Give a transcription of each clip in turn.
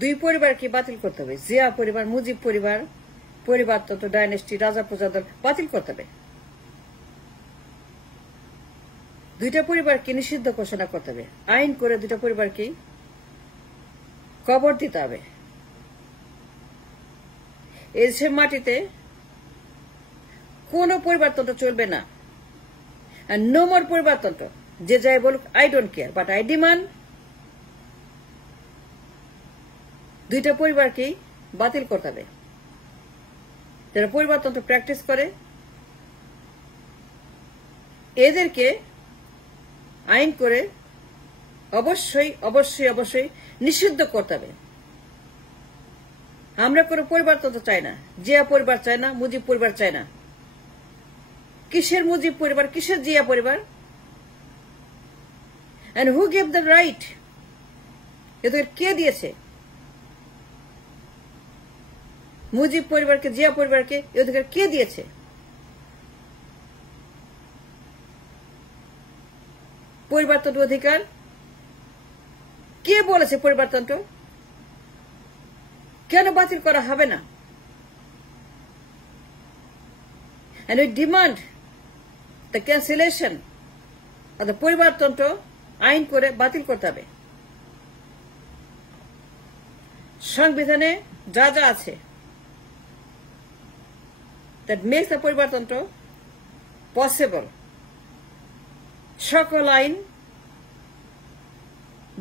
দুই পরিবারকে বাতিল করতে হবে। জিয়া পরিবার, মুজিব পরিবার, পরিবারতন্ত্র, ডাইনেস্টি, রাজা প্রজাদল বাতিল করতে হবে। দুইটা পরিবারকে নিষিদ্ধ ঘোষণা করতে হবে। আইন করে দুইটা পরিবারকে কবর দিতে হবে। এদেশের মাটিতে কোন পরিবারতন্ত্র চলবে না। নো মোর পরিবারতন্ত্র। যে যাই বলুক, I don't care, but I demand দুইটা পরিবারকেই বাতিল করতে হবে। যারা পরিবারতন্ত্র প্র্যাকটিস করে এদেরকে আইন করে অবশ্যই অবশ্যই অবশ্যই নিষিদ্ধ করতে হবে। আমরা কোনো পরিবারতন্ত্র চাই না। জিয়া পরিবার চাই না, মুজিব পরিবার চাই না। কিসের মুজিব পরিবার, কিসের জিয়া পরিবার? And who gave the right? এদের কে দিয়েছে? মুজিব পরিবারকে, জিয়া পরিবারকে এই অধিকার কে দিয়েছে? পরিবারতন্ত্র অধিকার কে বলেছে? পরিবারতন্ত্র কেন বাতিল করা হবে না? And we demand the cancellation of the পরিবারতন্ত্র আইন করে বাতিল করতে হবে। সংবিধানে যা যা আছে that makes the পরিবারতন্ত্র possible, সকল আইন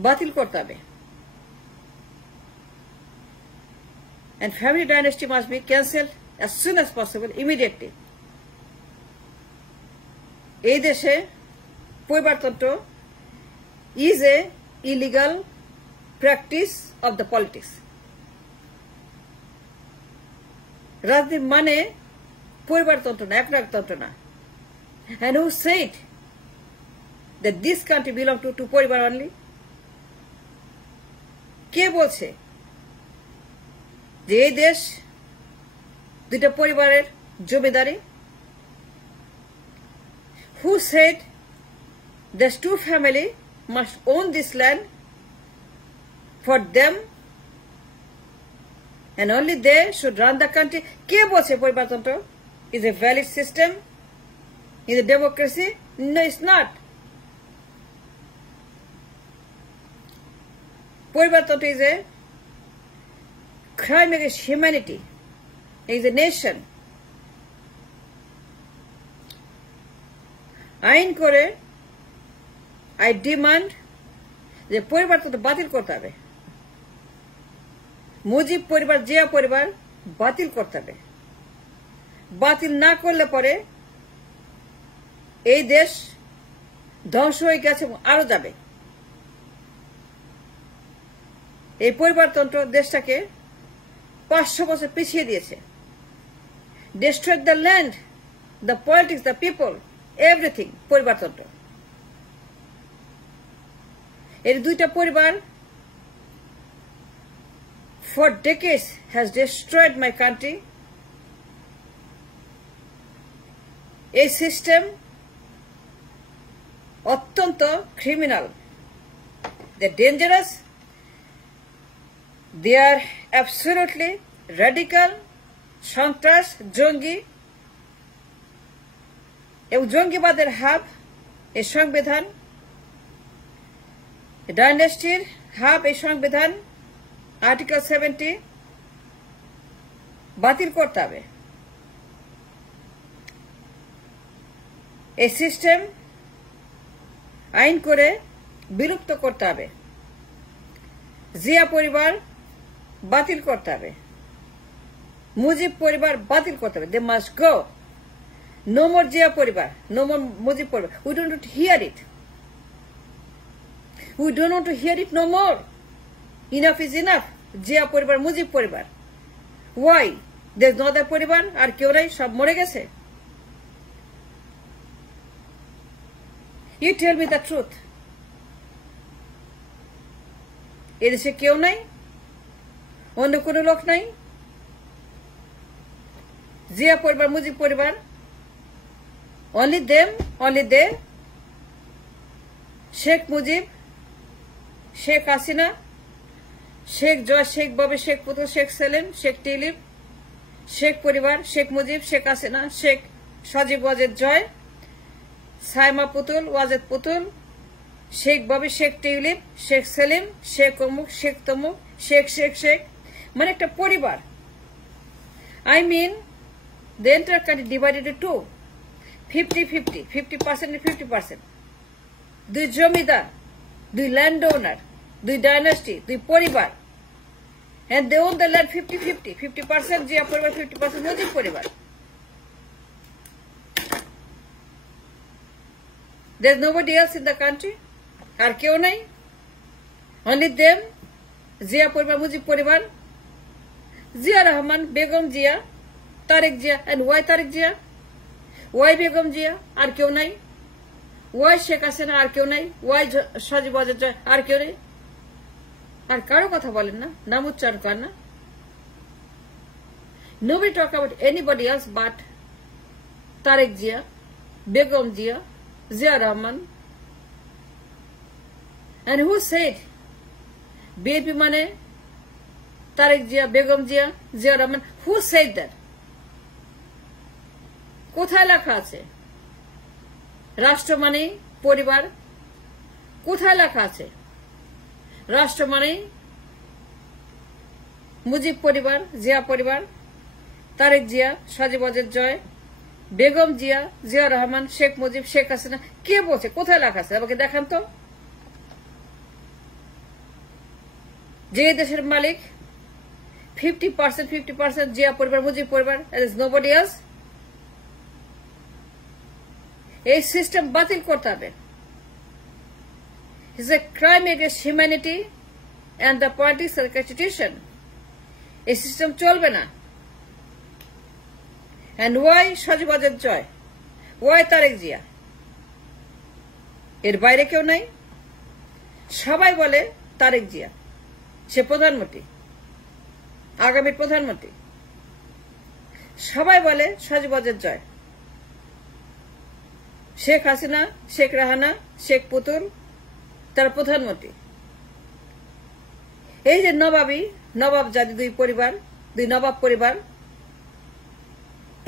বাতিল করতে হবে। And family dynasty must be cancelled as soon as possible, immediately. এই দেশে পরিবারতন্ত্র is a illegal practice of the politics. রাজনীতি মানে পরিবারতন্ত্র না, একনায়কতন্ত্র না। And who said that this country belong to পরিবার only? কে বলছে যে এই দেশ দুইটা পরিবারের জমিদারি? Who said that two family must own this land for them and only they should run the country? কে বলছে পরিবারতন্ত্র is a valid system in the democracy? No, it's not. পরিবারতন্ত্র is a crime against humanity, is a nation. আইন করে I demand যে পরিবারতন্ত্র বাতিল করতে হবে। মুজিব পরিবার, জিয়া পরিবার বাতিল করতে হবে। বাতিল না করলে পরে এই দেশ ধ্বংস হয়ে গেছে, আরো যাবে। এই পরিবারতন্ত্র দেশটাকে 500 বছর পিছিয়ে দিয়েছে। Destroyed the land, the politics, the people, everything. পরিবারতন্ত্র এর দুইটা পরিবার for decades has destroyed my country. এই সিস্টেম অত্যন্ত criminal, they are dangerous, they are absolutely radical, সন্ত্রাস, জঙ্গি এবং জঙ্গিবাদের হাব এই সংবিধান, ডাইনেস্টির হাব এই সংবিধান। আর্টিকেল 70 বাতিল করতে হবে। এই সিস্টেম আইন করে বিলুপ্ত করতে হবে। জিয়া পরিবার বাতিল করতে হবে। মুজিব পরিবার বাতিল করতে হবে। They must go. No more Zia পরিবার, নো মোর মুজিব পরিবার। We don't want to hear it. We don't want to hear it no more. Enough is enough. Zia পরিবার, মুজিব পরিবার। Why? There's no other পরিবার? আর কেউ নাই, সব মরে গেছে? You tell me the truth. এদেশে কেউ নাই? অন্য কোনো লোক নাই? জিয়া পরিবার, মুজিব পরিবার, only them, only they. Sheikh মুজিব, শেখ হাসিনা, শেখ জয়, শেখ ববি, শেখ পুতুল, শেখ সেলিম, শেখ টিউলিপ, শেখ পরিবার, শেখ মুজিব, শেখ হাসিনা, শেখ সজীব ওয়াজেদ জয়, সাইমা পুতুল, ওয়াজেদ পুতুল, শেখ ববি, শেখ টিউলিপ, শেখ সেলিম, শেখ অমুক, শেখ তমুক, শেখ শেখ শেখ, মানে একটা পরিবার। I mean, the entire country divided into two, 50-50, 50% and 50%. দুই জমিদার, দুই ল্যান্ডওনার, দুই ডাইনাস্টি, দুই পরিবার, and they own the land 50-50, 50% জিয়া পরিবার, 50% মুজিব পরিবার। There's nobody else in the country, আর কেউ নাই, only them, জিয়া পরিবার, মুজিব পরিবার, জিয়া রহমান, বেগম জিয়া, তারেক জিয়া, and why তারেক জিয়া, why বেগম জিয়া, আর কেউ নাই, why শেখ হাসিনা, আর কেউ নাই, why সজীব ওয়াজেদ জয়, আর কেউ নেই, আর কারো কথা বলেন না, নাম উচ্চারণ করেন না। Nobody talk about anybody else but Tarique Zia, Begum Zia, Zia Rahman, and who said BNP মানে Tarique Zia, Begum Zia, Zia Rahman, who said that? কোথায় লেখা আছে রাষ্ট্র মানে পরিবার? কোথায় লেখা আছে রাষ্ট্র মানে মুজিব পরিবার, জিয়া পরিবার, তারেক জিয়া, সজীব ওয়াজেদ জয়, বেগম জিয়া, জিয়া রহমান, শেখ মুজিব, শেখ হাসিনা? কে বলছে? কোথায় লেখা আছে? আমাকে দেখান তো। যে দেশের মালিক 50% জিয়া পরিবার, মুজিব পরিবার, there is nobody else. এই সিস্টেম বাতিল করতে হবে। It's a crime against humanity and the politics of the constitution. এই সিস্টেম চলবে না। And why সজীব ওয়াজেদ জয়? Why তারেক জিয়া? এর বাইরে কেউ নাই। সবাই বলে তারেক জিয়া, সে প্রধানমন্ত্রী, আগামীর প্রধানমন্ত্রী। সবাই বলে সজীব ওয়াজেদ জয়, শেখ হাসিনা, শেখ রাহানা, শেখ পুতুল, তার প্রধানমন্ত্রী। এই যে নবাবী, নবাব জাতি, দুই পরিবার, দুই নবাব পরিবার,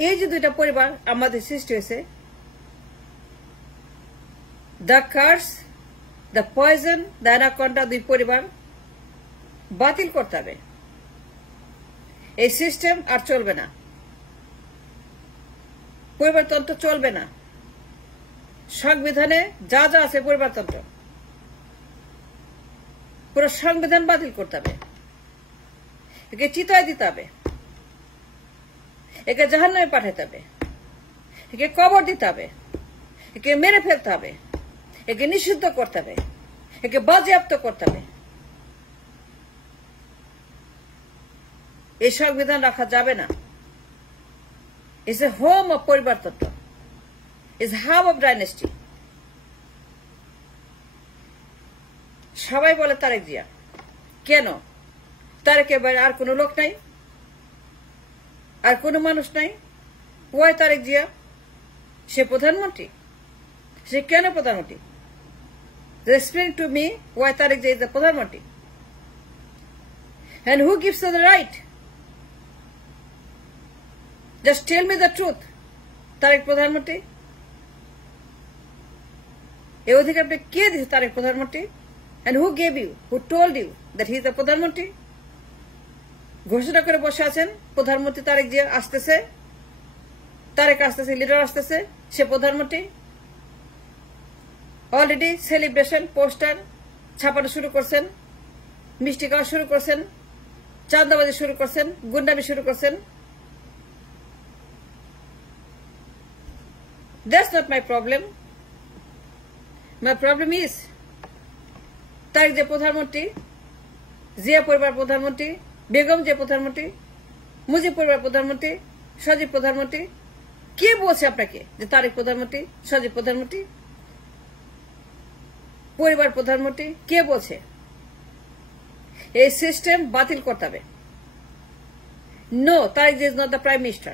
এই যে দুইটা পরিবার আমাদের সৃষ্টি হয়েছে, the curse, the poison, the anaconda, দুই পরিবার বাতিল করতে হবে। এই সিস্টেম আর চলবে না, পরিবারতন্ত্র চলবে না। সংবিধানে যা যা আছে পরিবারতন্ত্র, পুরো সংবিধান বাতিল করতে হবে। একে চিতায় দিতে হবে, একে জাহান্নামে পাঠাতে হবে, একে কবর দিতে হবে, একে মেরে ফেলতে হবে, একে নিষিদ্ধ করতে হবে, একে বাজেয়াপ্ত করতে হবে। এই সংবিধান রাখা যাবে না। ইটস এ হোম অফ পরিবারতন্ত্র, ইটস হাব অফ ডাইনেস্টি। সবাই বলে তারেক জিয়া। কেন? তারেকের বাইরে আর কোনো লোক নাই, আর কোনো মানুষ নাই। ওয়াই তারেক জিয়া? সে প্রধানমন্ত্রী। সে কেন প্রধানমন্ত্রী? Explain to me why Tariq Jia is the প্রধানমন্ত্রী, and who gives her the right? Just tell me the truth. Tarique প্রধানমন্ত্রী? এই অধিকার আপনি কে দিয়েছে তারেক প্রধানমন্ত্রী? And who gave you? Who told you that he is the প্রধানমন্ত্রী? ঘোষণা করে বসে আছেন প্রধানমন্ত্রী তারেক জিয়া আসতেছে, তারেক আসতেছে, লিডার আসতেছে, সে প্রধানমন্ত্রী। অলরেডি সেলিব্রেশন পোস্টার ছাপানো শুরু করছেন, মিষ্টি খাওয়া শুরু করছেন, চাঁদাবাজি শুরু করছেন, গুন্ডামি শুরু করছেন। That's not my problem. My problem is Tarique যে প্রধানমন্ত্রী, জিয়া পরিবার প্রধানমন্ত্রী, বেগম যে প্রধানমন্ত্রী, মুজিব পরিবার প্রধানমন্ত্রী, সজীব প্রধানমন্ত্রী। কে বলছে আপনাকে যে তারেক প্রধানমন্ত্রী, সজীব প্রধানমন্ত্রী, পরিবার প্রধানমন্ত্রী? কে বলছে? এই সিস্টেম বাতিল করতে হবে। No, Tarique is not the prime minister,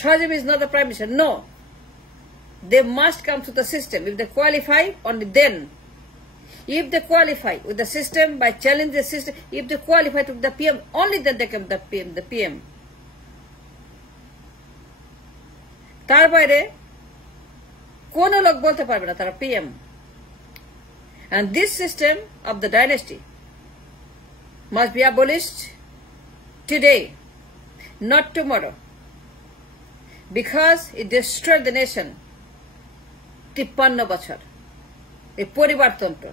Sajeeb is not the prime minister. No, they must come to the system. If they qualify, only then If they qualify with the system, by challenging the system, if they qualify to the PM, only then they can the PM. তার বাইরে কোন লোক বলতে পারবে না তারা PM. And this system of the dynasty must be abolished today, not tomorrow, because it destroyed the nation. 53 বছর এই পরিবারতন্ত্র,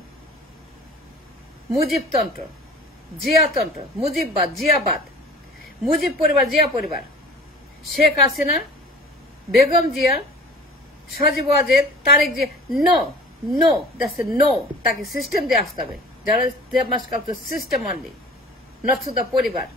মুজিবতন্ত্র, জিয়াতন্ত্র, মুজিববাদ, জিয়াবাদ, মুজিব পরিবার, জিয়া পরিবার, Sheikh Hasina, Begum Zia, Sajeeb Wazed, Tarique Zia, no, that's a no. তাকে সিস্টেম দিয়ে আসতে হবে, যারা must come to system only, not to the পরিবার।